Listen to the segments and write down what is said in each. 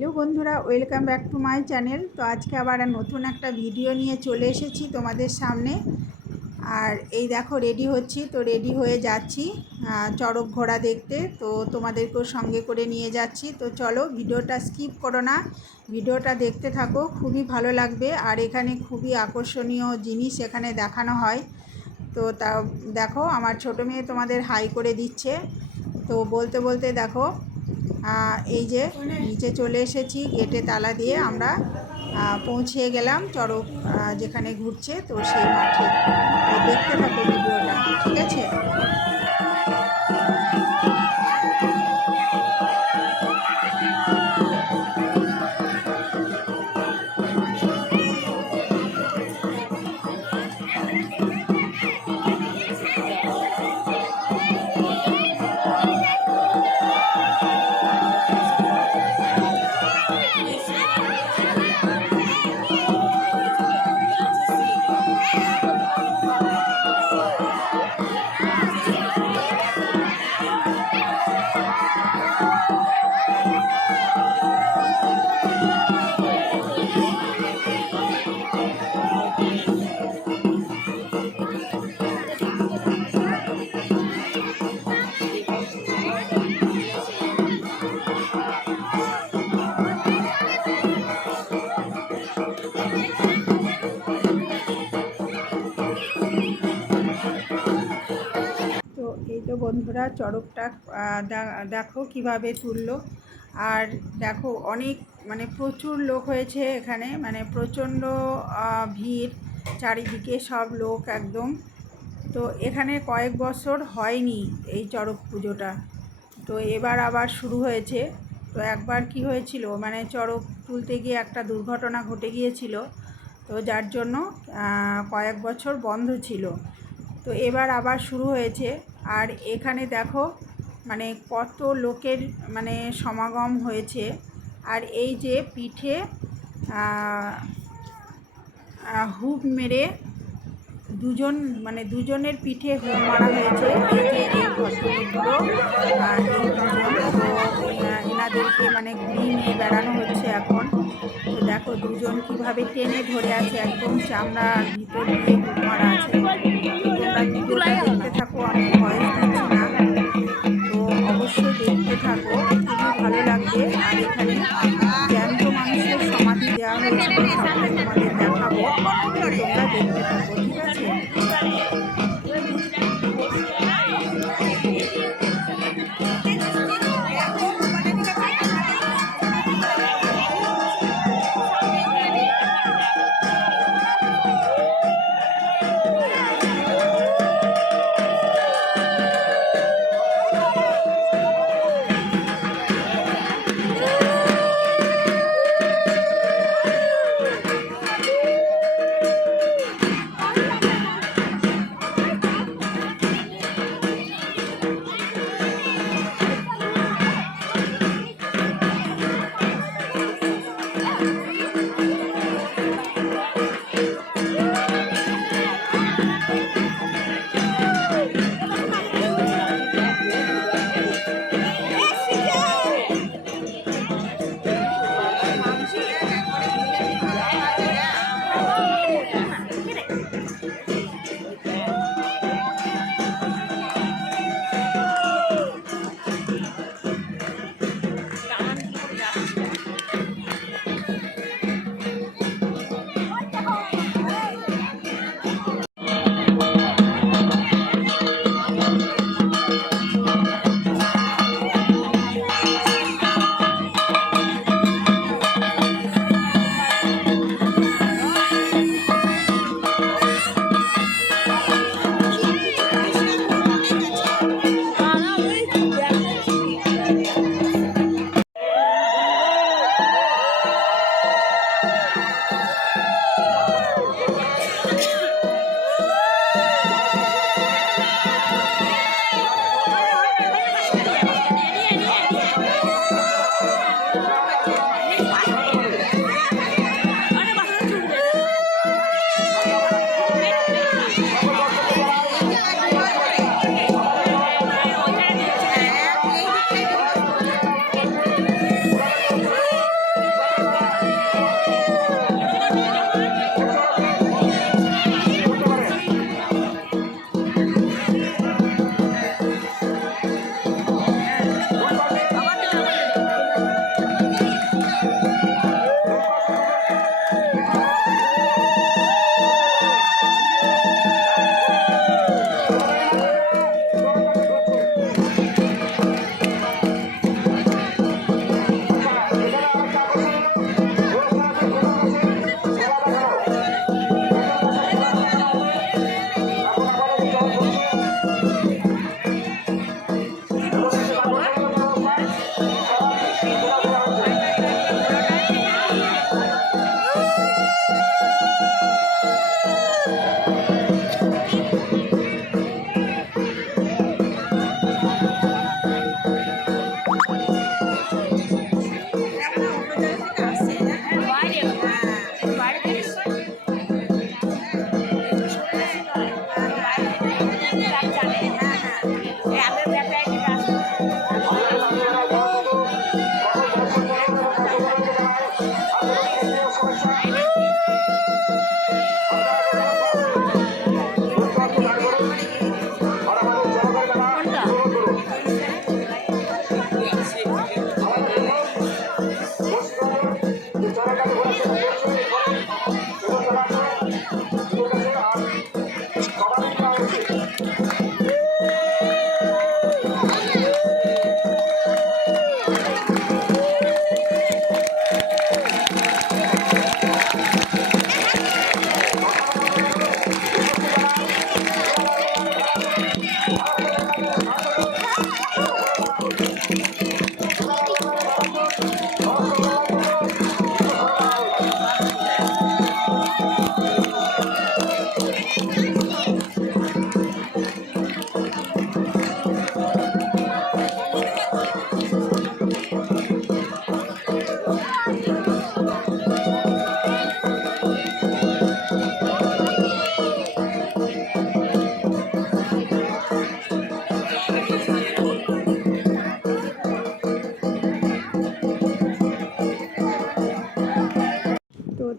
Hello বন্ধুরা, welcome back to my channel. তো আজকে আবার নতুন একটা ভিডিও নিয়ে চলে এসেছি তোমাদের সামনে। আর এই দেখো রেডি হচ্ছি, তো রেডি হয়ে যাচ্ছি চড়ক ঘোড়া দেখতে। তো তোমাদেরকেও সঙ্গে করে নিয়ে যাচ্ছি। তো চলো, ভিডিওটা স্কিপ করো না, ভিডিওটা দেখতে থাকো, খুবই ভালো লাগবে। আর এখানে খুবই আকর্ষণীয় জিনিস এখানে দেখানো হয়। তো তা দেখো, আমার ছোটো মেয়ে তোমাদের হাই করে দিচ্ছে। তো বলতে বলতে দেখো এই যে নিচে চলে এসেছি, গেটে তালা দিয়ে আমরা পৌঁছে গেলাম চড়ক যেখানে ঘুরছে, তো সেই মাঠে। তো দেখতে থাকো ভিডিওটা, ঠিক আছে? তো এই তো বন্ধুরা, চড়কটা দেখো কিভাবে তুললো। আর দেখো অনেক প্রচুর লোক হয়েছে এখানে, প্রচণ্ড ভিড়, চারিদিকে সব লোক একদম। তো এখানে কয়েক বছর হয়নি এই চড়ক পুজোটা, তো এবার আবার শুরু হয়েছে। তো একবার কি হয়েছিল, চড়ক তুলতে গিয়ে একটা দুর্ঘটনা ঘটে গিয়েছিল, তো যার জন্য কয়েক বছর বন্ধ ছিল। তো এবার আবার শুরু হয়েছে। আর এখানে দেখো কত লোকের সমাগম হয়েছে। আর এই যে পিঠে হুক মেরে দুজনের পিঠে হুক মারা হয়েছে। এই যে এই ভদ্রলোকগুলো, এই দুজন, তো এনাদেরকে ঘুরিয়ে নিয়ে বেড়ানো হচ্ছে এখন। তো দেখো দুজন কিভাবে টেনে ধরে আছে, একদম চামড়ার ভিতর দিয়ে হুক মারা আছে। তোমরা ভিডিওটা দেখতে থাকো, আমি ভয়েস দিচ্ছি না, তো অবশ্যই দেখতে থাকো, খুবই ভালো লাগবে। আর এখানে জ্যান্ত মানুষের সমাধি দেওয়া হয়েছিল, সবটাই তোমাদের দেখাবো, তোমরা দেখতে থাকো, ঠিক আছে?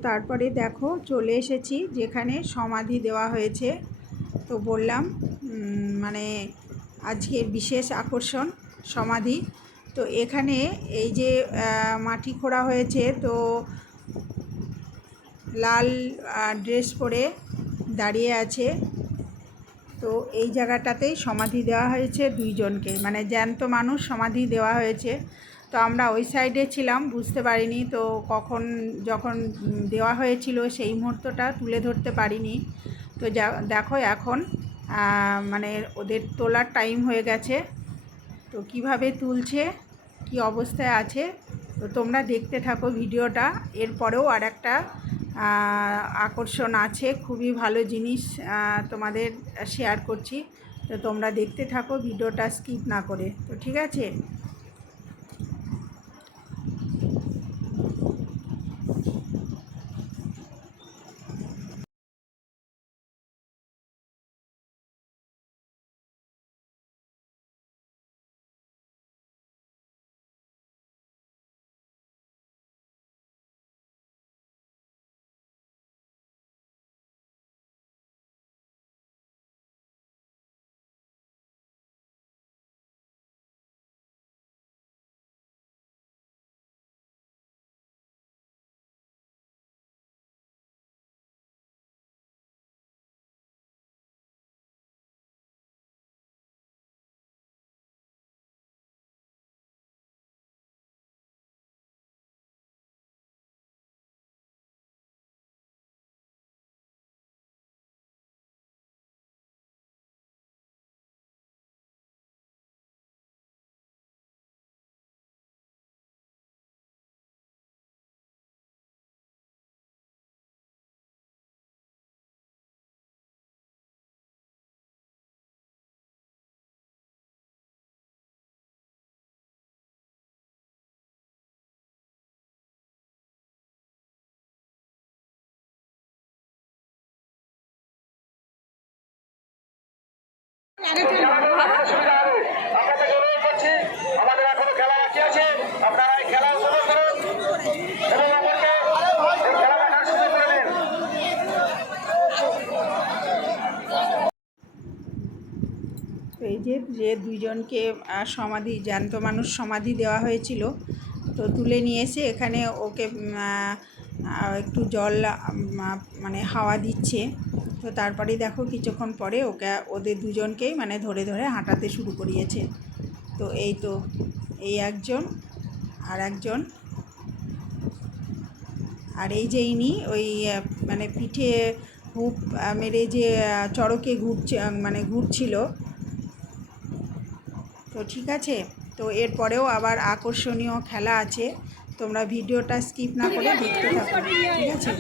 তারপরে দেখো চলে এসেছি যেখানে সমাধি দেওয়া হয়েছে। তো বললাম মানে আজকের বিশেষ আকর্ষণ সমাধি। তো এখানে এই যে মাটি খোঁড়া হয়েছে, তো লাল ড্রেস পরে দাঁড়িয়ে আছে। তো এই জায়গাটাতেই সমাধি দেওয়া হয়েছে দুইজনকে, মানে জ্যান্ত মানুষ সমাধি দেওয়া হয়েছে। তো আমরা ওই সাইডে ছিলাম, বুঝতে পারিনি। তো কখন যখন দেওয়া হয়েছিল সেই মুহূর্তটা তুলে ধরতে পারিনি। তো দেখো এখন মানে ওদের তোলার টাইম হয়ে গেছে। তো কিভাবে তুলছে, কি অবস্থায় আছে, তো তোমরা দেখতে থাকো ভিডিওটা। এরপরেও আর একটা আকর্ষণ আছে, খুবই ভালো জিনিস তোমাদের শেয়ার করছি। তো তোমরা দেখতে থাকো ভিডিওটা স্কিপ না করে। তো ঠিক আছে। আমাদের এখনো খেলা বাকি আছে, আপনারা এই খেলা উপভোগ করুন এবং অপরকে এই খেলা দেখার সুযোগ করে দিন। তো এই যে দুইজনকে সমাধি, জ্যান্ত মানুষ সমাধি দেওয়া হয়েছিল, তো তুলে নিয়ে এসে এখানে ওকে একটু জল মানে হাওয়া দিচ্ছে। তো তারপরেই দেখো কিছুক্ষণ পরে ওদের দুজনকেই মানে ধরে ধরে হাঁটাতে শুরু করিয়েছে। তো এই তো এই একজন আর একজন, আর এই যে ইনি ওই মানে পিঠে হুপ মেরে যে চড়কে ঘুরছিল। তো ঠিক আছে। তো এরপরেও আবার আকর্ষণীয় খেলা আছে, তোমরা ভিডিওটা স্কিপ না করে দেখতে থাকো। ঠিক আছে।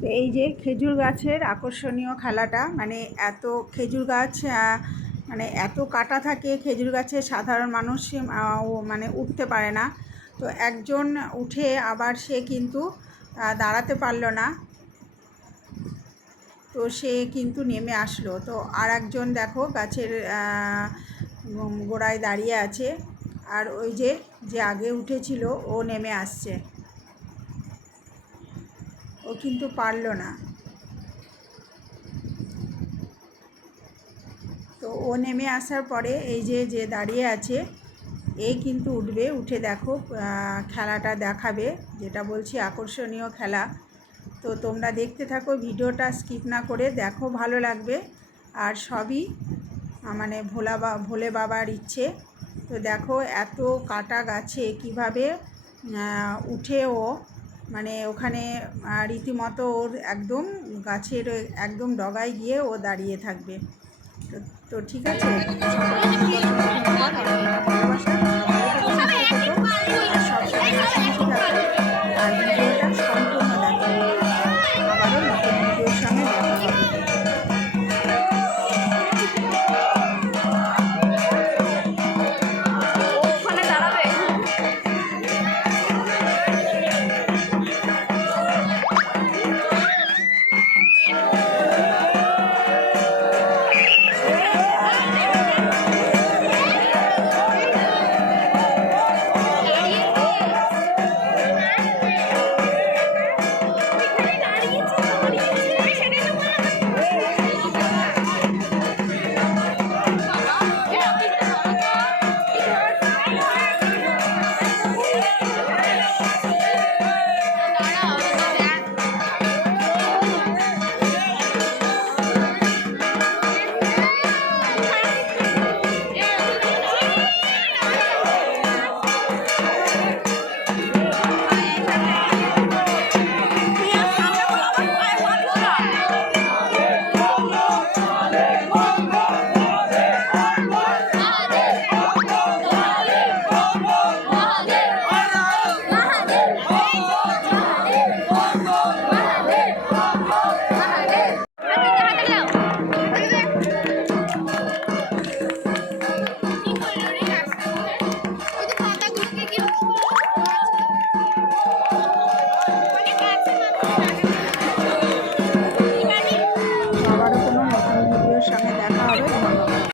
তো এই যে খেজুর গাছের আকর্ষণীয় খেলাটা, মানে এত খেজুর গাছ মানে এত কাটা থাকে খেজুর গাছে, সাধারণ মানুষ মানে উঠতে পারে না। তো একজন উঠে আবার সে কিন্তু দাঁড়াতে পারলো না, তো সে কিন্তু নেমে আসলো। তো আর একজন দেখো গাছের গোড়ায় দাঁড়িয়ে আছে, আর ওই যে আগে উঠেছিল ও নেমে আসছে, ও কিন্তু পারলো না। তো ও নেমে আসার পরে এই যে দাঁড়িয়ে আছে এই কিন্তু উঠবে, উঠে দেখো খেলাটা দেখাবে, যেটা বলছি আকর্ষণীয় খেলা। তো তোমরা দেখতে থাকো ভিডিওটা স্কিপ না করে, দেখো ভালো লাগবে। আর সবই মানে ভোলে বাবার ইচ্ছে। তো দেখো এত কাটা গাছে কিভাবে উঠে ও মানে ওখানে রীতিমতো ওর একদম গাছের একদম ডগায় গিয়ে ও দাঁড়িয়ে থাকবে। তো ঠিক আছে।